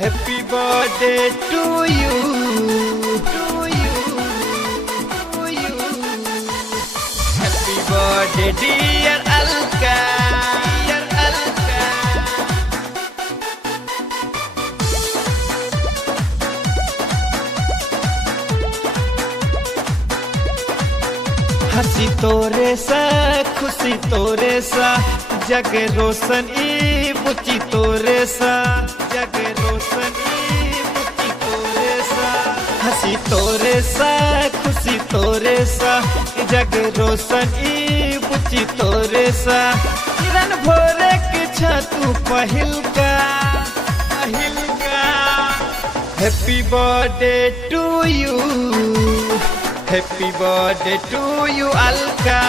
Happy birthday to you, to you, to you. Happy birthday dear Alka, dear Alka. हंसी तोरे सा खुशी तोरे सा जग रोशन ई बुची तोरे सा जग रोशन ई बुची तोरे सा हंसी तोरे सा खुशी तोरे सा जग रोशन ई बुची तोरे सा किरण भोरे के छतु पहिल का happy birthday to you Happy birthday to you Alka,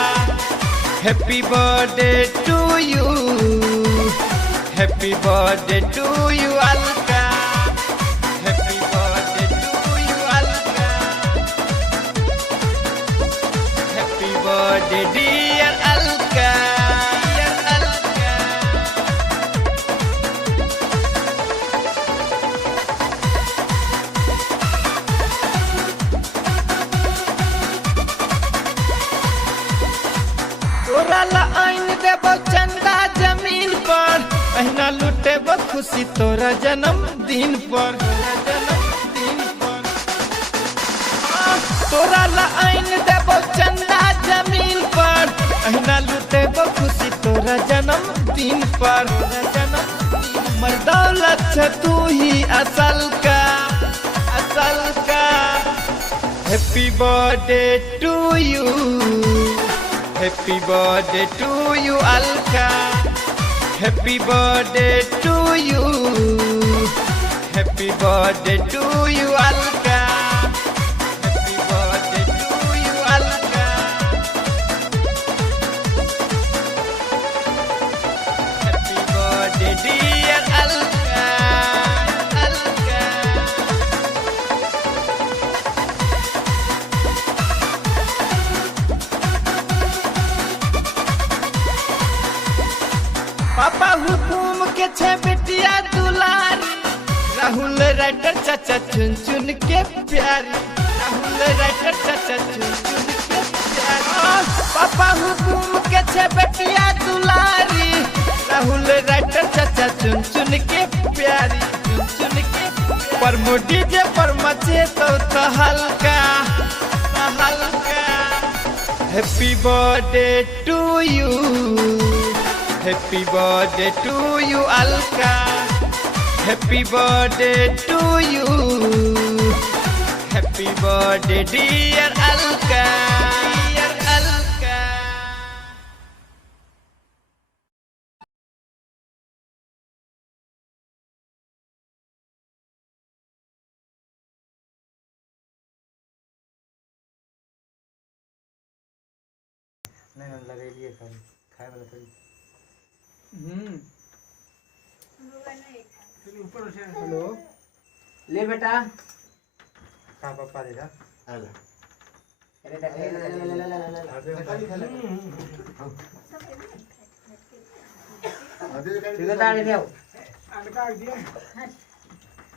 happy birthday to you, happy birthday to you Alka, happy birthday to you Alka, happy birthday dear Alka, dear Alka. तोरा ला आइन देबो चंदा जमीन पर अहिना लुटेबो खुशी तोरा जन्मदिन पर तोरा ला आइन देबो चंदा जमीन पर अहिना लुटेबो खुशी तोरा जन्मदिन पर मर दौलत छ तू ही असल का happy birthday to you Happy birthday to you Alka, happy birthday to you, happy birthday to you Alka, happy birthday to you Alka, happy birthday dear Alka, Alka. पापा हुकुम के छे बेटिया दुलारी राहुल राइटर चाचा चुन चुन के प्यारी राहुल राइटर चाचा चुन चुन के प्यारी पापा हुकुम के छे बेटिया दुलारी राहुल राइटर चाचा चुन चुन के प्यारी पर मोटी जे पर मचे तो हल्का happy birthday to you Happy birthday to you Alka, happy birthday to you, happy birthday dear Alka, dear Alka. नहीं लगे लिए खाए वाला थोड़ी ऊपर उठे हेलो ले बेटा कहाँ पापा देगा आला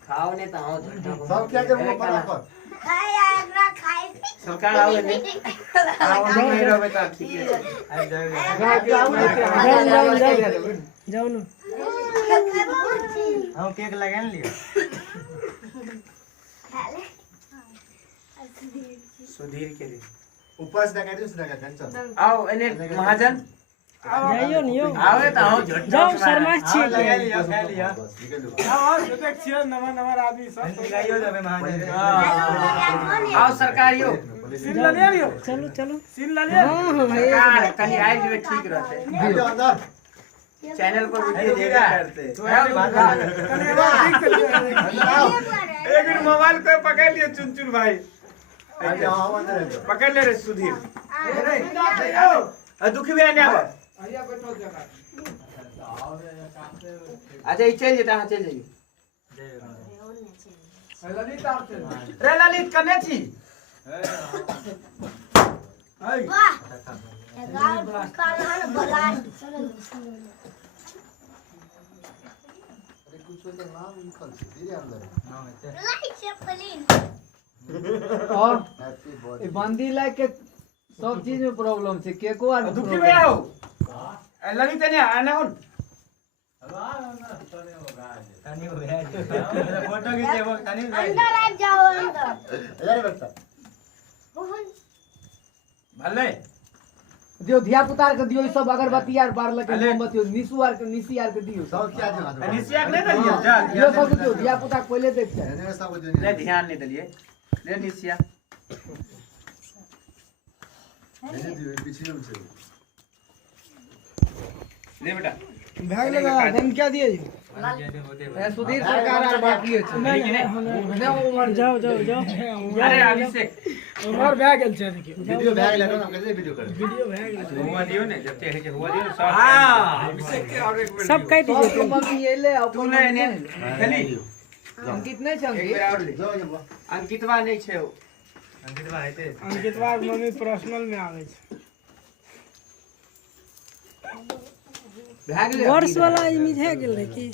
खाओ ने तो आओ सब क्या जब वो सरकार आओ ने आओ नहीं रहो बेटा ठीक है जाओ ना हम केक लगा लियो सुधीर के लिए ऊपर से लगा दो सुधा का चल आओ एने महाजन जाइयो नियो आवे त आओ झट जाओ शर्मा छी लगा लियो आओ देख छियो नवा आदमी सब लगाइयो जाबे महाजन आओ सरकारियो सीन ला लियो चलो सीन ला लियो हां कनी आई जेबे ठीक रहते अंदर चैनल पर वीडियो देगा करते एक मिनट मोबाइल को पकड़ लियो चुन भाई पकड़ ले रे सुधीर दुखी भी आने आवा अच्छा चल जेता हां चल जाइए रे ललित कने छी वाह गाल काल हन बलान और बंदी लाइक के सब चीज में प्रॉब्लम छे केको आर दुखी भैया हो लगी तने आना हो फोटो खींचे वो तनी अंदर आ जाओ अंदर भले दियो धिया पुता के दियो ई सब अगरबत्ती आर बार लगे मोमबत्ती निसु आर के निसी आर के दियो सब निसिया नहीं दलिए जा दियो सब दियो धिया पुता के पहले देखते ले ध्यान नहीं दलिए ले निसिया ले बेटा भाग लगा बंद क्या दिए ए सुधीर सरकार आर बाकी है नहीं उमर जाओ जाओ जाओ अरे अभिषेक उमर भाग गेल छै वीडियो भाग लेतो हम कैसे वीडियो कर वीडियो भाग गेल हुआ दियो ने जब ते है कि हुआ दियो सब हां अभिषेक के और एक मिनट सब काट तो दीजिए मम्मी ये ले तू ले ने खाली अंकित नहीं छंगे एक बार और ले अंकितवा नहीं छे अंकितवा हेते अंकितवा के मम्मी पर्सनल में आवे छै भाग ले वर्ष वाला इमेज है गेल रे की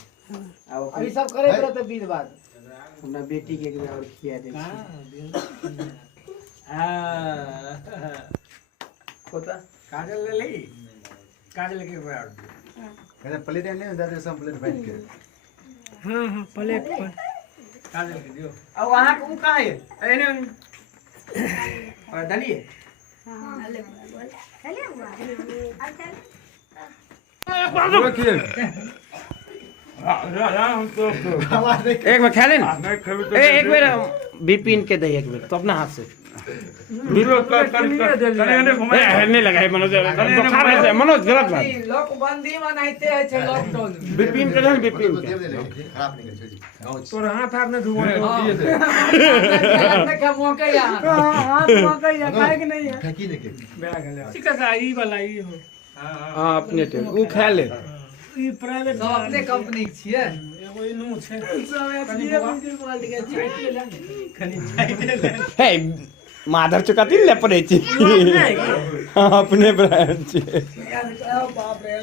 अभी सब करे रहते बीर बाद अपना बेटी के एक बार और खिया दे कोता काजल ले ली काजल के बार कहते प्लेट नहीं होता तो सब प्लेट बैठ के हां हां प्लेट पर काजल के दियो अब वहां को कहां है एने और दलिए चले हुआ अच्छा एक बार खेले ना एक बार बिपिन के दे एक बार तो अपना हाथ से नहीं लगा है मनोज मनोज गलत बात लोक बंदी मनाइते है छे लॉकडाउन बिपिन के बिपिन के खराब निकल छै तोर हाथ हाथ में धुआ में क्या मौका यहां हाथ मौका या काहे के नहीं है फेंकी ने के भाग गेल ठीक है ई वाला ई हो हां अपने टे वो खा ले ई प्राइवेट सब अपने कंपनी के छिए एगो इनु छै सब एसडीए म्युनिसिपल के छाइट ले खनी हे माधर चुकाती ले पड़े छी अपने ब्रांच बाप रे